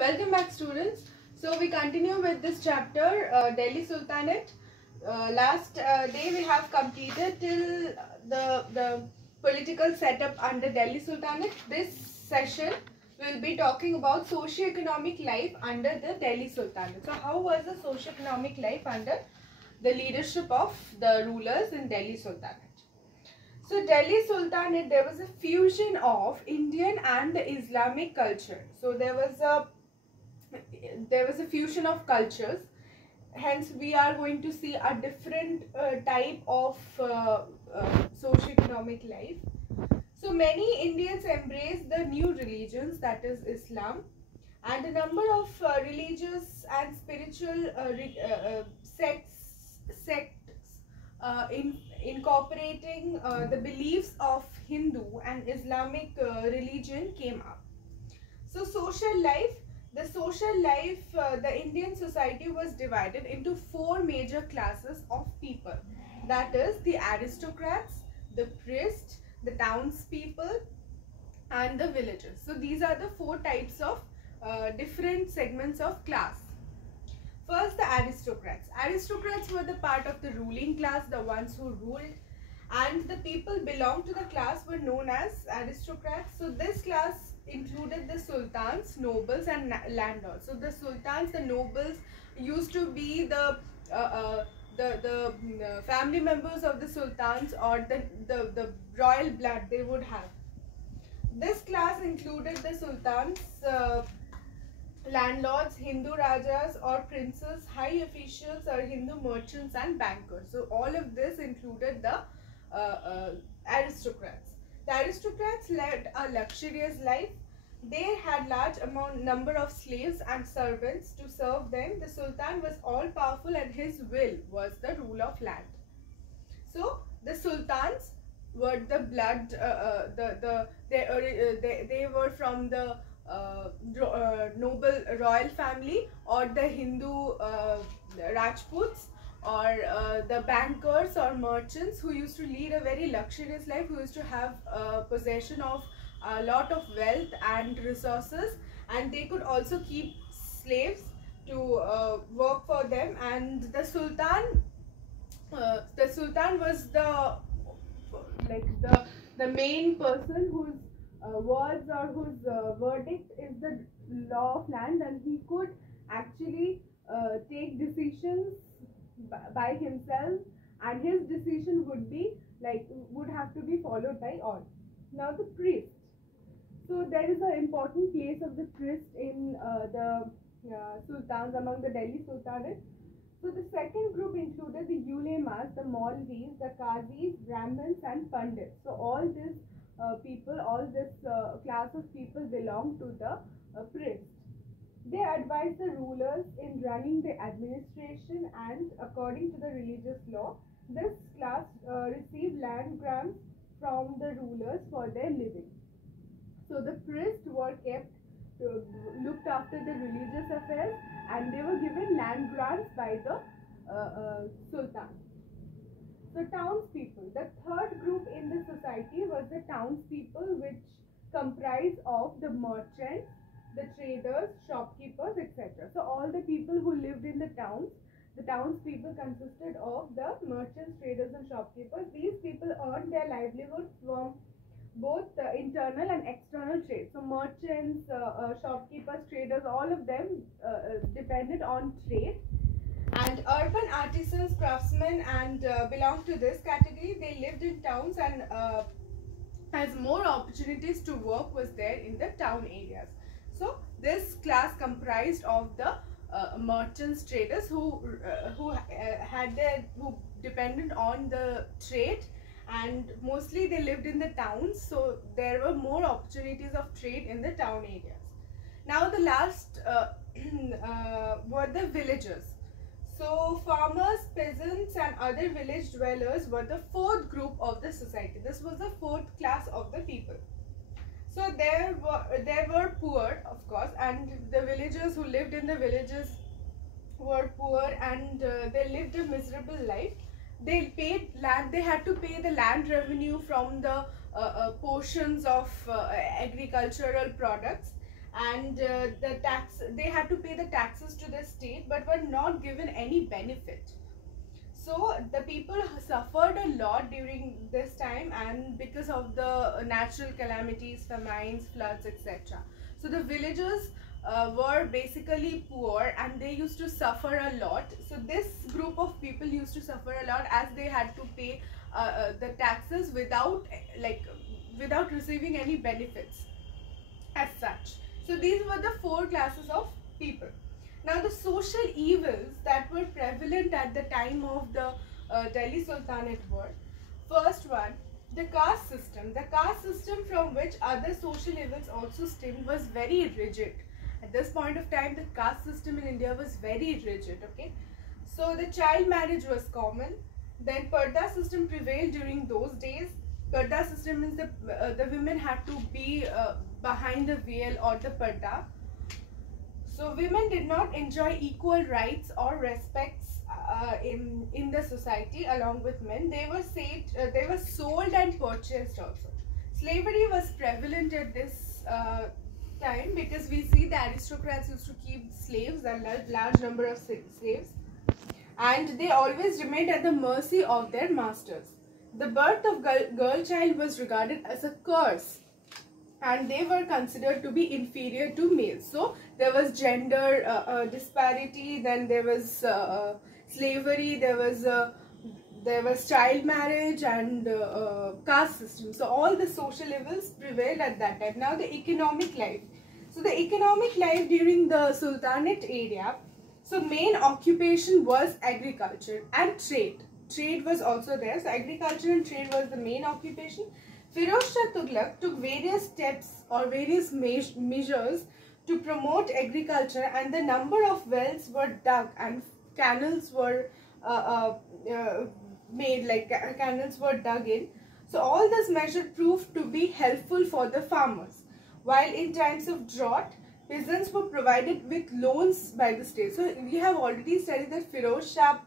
Welcome back, students. So we continue with this chapter, Delhi Sultanate. Last day we have completed till the political setup under Delhi Sultanate. This session will be talking about socio-economic life under the Delhi Sultanate. So how was the socio-economic life under the leadership of the rulers in Delhi Sultanate? So Delhi Sultanate, there was a fusion of Indian and the Islamic culture. So there was a fusion of cultures. Hence, we are going to see a different type of socio-economic life. So many Indians embrace the new religions, that is Islam, and a number of religious and spiritual sects incorporating the beliefs of Hindu and Islamic religion came up. So the Indian society was divided into four major classes of people. That is the aristocrats, the priests, the townspeople, and the villagers. So these are the four types of different segments of class. First, the aristocrats. Aristocrats were the part of the ruling class, the ones who ruled, and the people belonged to the class were known as aristocrats. So this class included the sultans, nobles, and landlords. So the sultans, the nobles used to be the family members of the sultans, or the royal blood they would have. This class included the sultans, landlords, Hindu rajas or princes, high officials or Hindu merchants and bankers. So all of this included the aristocrats. The aristocrats led a luxurious life. They had large number of slaves and servants to serve them. The sultan was all powerful and his will was the rule of land. So the sultans were the blood. They were from the noble royal family, or the Hindu Rajputs, or the bankers or merchants who used to lead a very luxurious life, who used to have possession of a lot of wealth and resources, and they could also keep slaves to work for them. And the sultan was the main person whose words or whose verdict is the law of land, and he could actually take decisions by himself, and his decision would have to be followed by all. Now the priest. So there is an important place of the priest in the sultans, among the Delhi Sultanate. So the second group included the ulemas, the maulvis, the qazis, brahmins and pandits. So all this class of people belong to the priest. They advise the rulers in running the administration, and according to the religious law, this class received land grants from the rulers for their living. So the priests were looked after the religious affairs, and they were given land grants by the sultan. So townspeople. The third group in the society was the townspeople, which comprised of the merchants, the traders, shopkeepers, etc. So all the people who lived in the towns, the townspeople consisted of the merchants, traders and shopkeepers. These people earned their livelihood from both internal and external trade. So merchants, shopkeepers, traders, all of them depended on trade. And urban artisans, craftsmen, and belong to this category. They lived in towns, and as more opportunities to work was there in the town areas. So this class comprised of the merchants, traders who depended on the trade, and mostly they lived in the towns. So there were more opportunities of trade in the town areas. Now the last were the villagers. So farmers, peasants and other village dwellers were the fourth group of the society. This was the fourth class of the people. So there were poor, of course, and the villagers who lived in the villages were poor, and they lived a miserable life. They had to pay the land revenue from the portions of agricultural products, and they had to pay the taxes to the state, but were not given any benefit. So the people suffered a lot during this time, and because of the natural calamities, famines, floods, etc. So the villagers were basically poor and they used to suffer a lot. So this group of people used to suffer a lot as they had to pay the taxes without receiving any benefits as such. So these were the four classes of people. Now the social evils that were prevalent at the time of the Delhi Sultanate were: first one, the caste system. The caste system, from which other social evils also stemmed, was very rigid. At this point of time, the caste system in India was very rigid. Okay, so the child marriage was common. Then Parda system prevailed during those days. Parda system means the women had to be behind the veil or the parda. So women did not enjoy equal rights or respects in the society along with men. They were sold and purchased also. Slavery was prevalent at this time, because we see the aristocrats used to keep slaves, a large number of slaves, and they always remained at the mercy of their masters. The birth of girl child was regarded as a curse, and they were considered to be inferior to males. So there was gender disparity, then there was slavery, there was child marriage, and caste system. So all the social evils prevailed at that time. Now the economic life. So the economic life during the Sultanate area, so main occupation was agriculture and trade. Trade was also there. So agriculture and trade was the main occupation. Firoz Shah Tughlaq took various steps or various measures to promote agriculture, and the number of wells were dug and canals were made, like canals were dug in. So all this measure proved to be helpful for the farmers. While in times of drought, peasants were provided with loans by the state. So we have already studied that Firoz Shah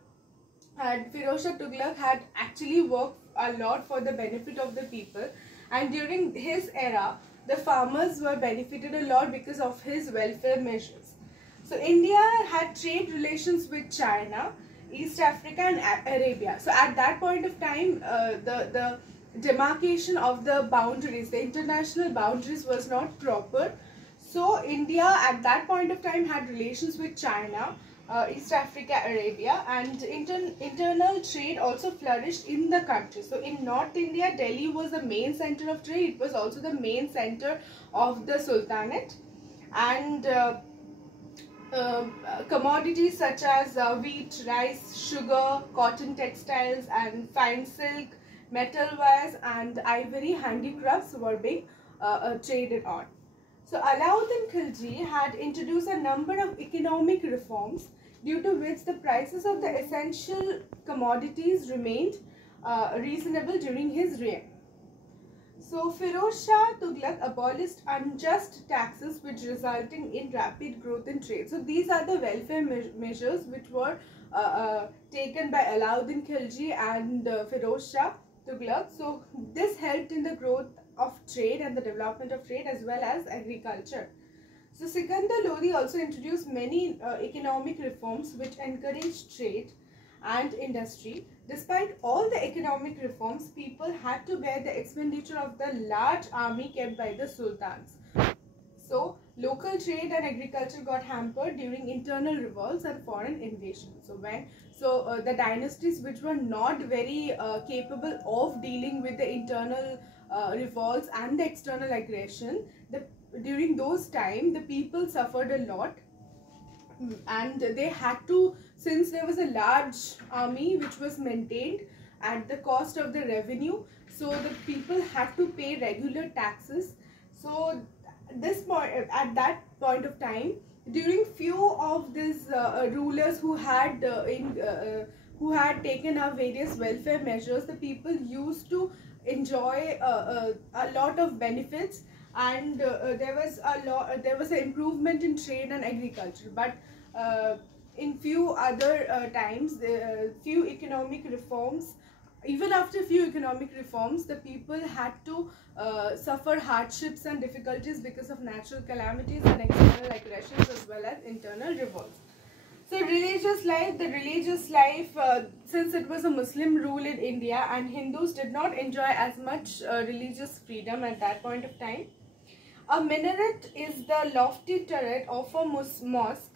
Tughlaq had actually worked a lot for the benefit of the people, and during his era the farmers were benefited a lot because of his welfare measures. So India had trade relations with China, East Africa and Arabia. So at that point of time, the demarcation of the boundaries, the international boundaries, was not proper. So India at that point of time had relations with China, East Africa, Arabia, and internal trade also flourished in the country. So in North India, Delhi was the main center of trade. It was also the main center of the Sultanate, and commodities such as wheat, rice, sugar, cotton textiles and fine silk, metal wares and ivory handicrafts were being traded on. So Alauddin Khilji had introduced a number of economic reforms, due to which the prices of the essential commodities remained reasonable during his reign. So Firoz Shah Tughlaq abolished unjust taxes, which resulting in rapid growth in trade. So these are the welfare measures which were taken by Alauddin Khilji and Firoz Shah Tughlaq. So this helped in the growth of trade and the development of trade as well as agriculture. So Sikandar Lodi also introduced many economic reforms which encouraged trade and industry. Despite all the economic reforms, people had to bear the expenditure of the large army kept by the sultans. So local trade and agriculture got hampered during internal revolts and foreign invasions. So the dynasties which were not very capable of dealing with the internal revolts and the external aggression, during those time the people suffered a lot, and they had to, since there was a large army which was maintained at the cost of the revenue, so the people had to pay regular taxes. So at that point of time, during few of these rulers who had taken up various welfare measures, the people used to enjoy a lot of benefits, and there was an improvement in trade and agriculture. But in few other times, few economic reforms even after a few economic reforms, the people had to suffer hardships and difficulties because of natural calamities and external aggressions as well as internal revolts. So the religious life, since it was a Muslim rule in India and Hindus did not enjoy as much religious freedom at that point of time. A minaret is the lofty turret of a mosque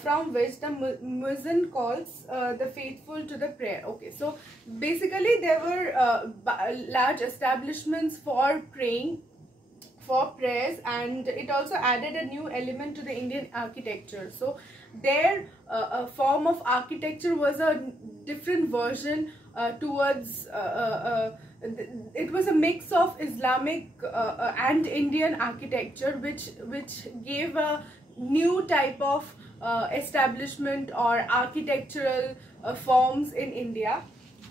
from which the muezzin calls the faithful to the prayer. Okay, so basically there were large establishments for praying, for prayers, and it also added a new element to the Indian architecture. So their form of architecture was a different version towards it was a mix of Islamic and Indian architecture, which gave a new type of establishment or architectural forms in India.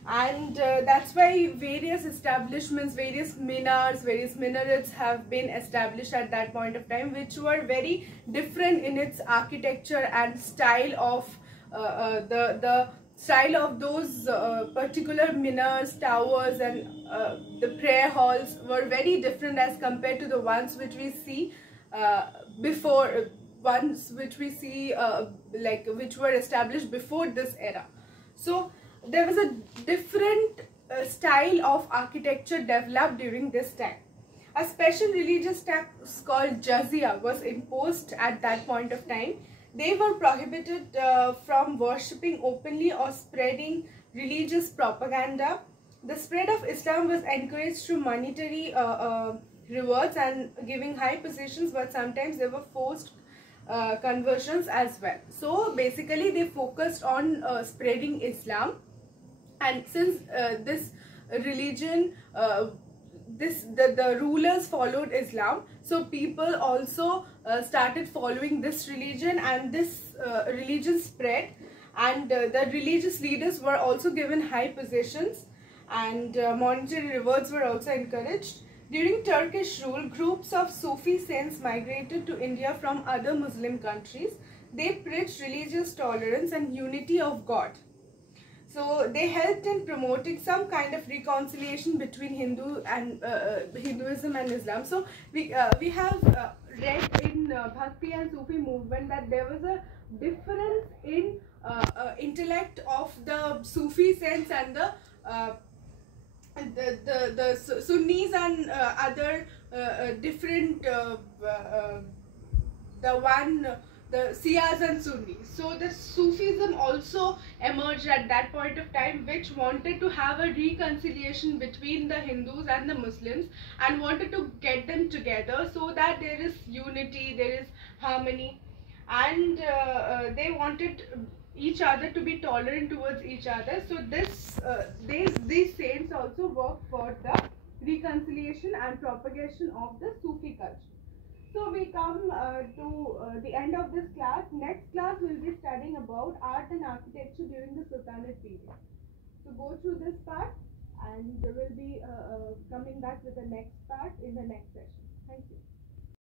And that's why various establishments, various minars, various minarets have been established at that point of time, which were very different in its architecture and style of the style of those particular minars, towers, and the prayer halls were very different as compared to the ones which we see before, ones which we see like which were established before this era. So there was a different style of architecture developed during this time. A special religious tax called jizya was imposed at that point of time. They were prohibited from worshipping openly or spreading religious propaganda. The spread of Islam was encouraged through monetary rewards and giving high positions, but sometimes there were forced conversions as well. So basically they focused on spreading Islam, and since this religion the rulers followed Islam, so people also started following this religion, and this religion spread, and the religious leaders were also given high positions, and monetary rewards were also encouraged. During Turkish rule, groups of Sufi saints migrated to India from other Muslim countries. They preached religious tolerance and unity of God. So they helped in promoting some kind of reconciliation between Hinduism and Islam. So we have read in Bhakti and Sufi movement that there was a difference in intellect of the Sufi saints and the Sunnis and other different the Shias and Sunnis. So the Sufism also emerged at that point of time, which wanted to have a reconciliation between the Hindus and the Muslims and wanted to get them together so that there is unity, there is harmony, and they wanted each other to be tolerant towards each other. So these saints also work for the reconciliation and propagation of the Sufi culture. So we come to the end of this class. Next class we will be studying about art and architecture during the Sultanate period. So go through this part, and we will be coming back with the next part in the next session. Thank you.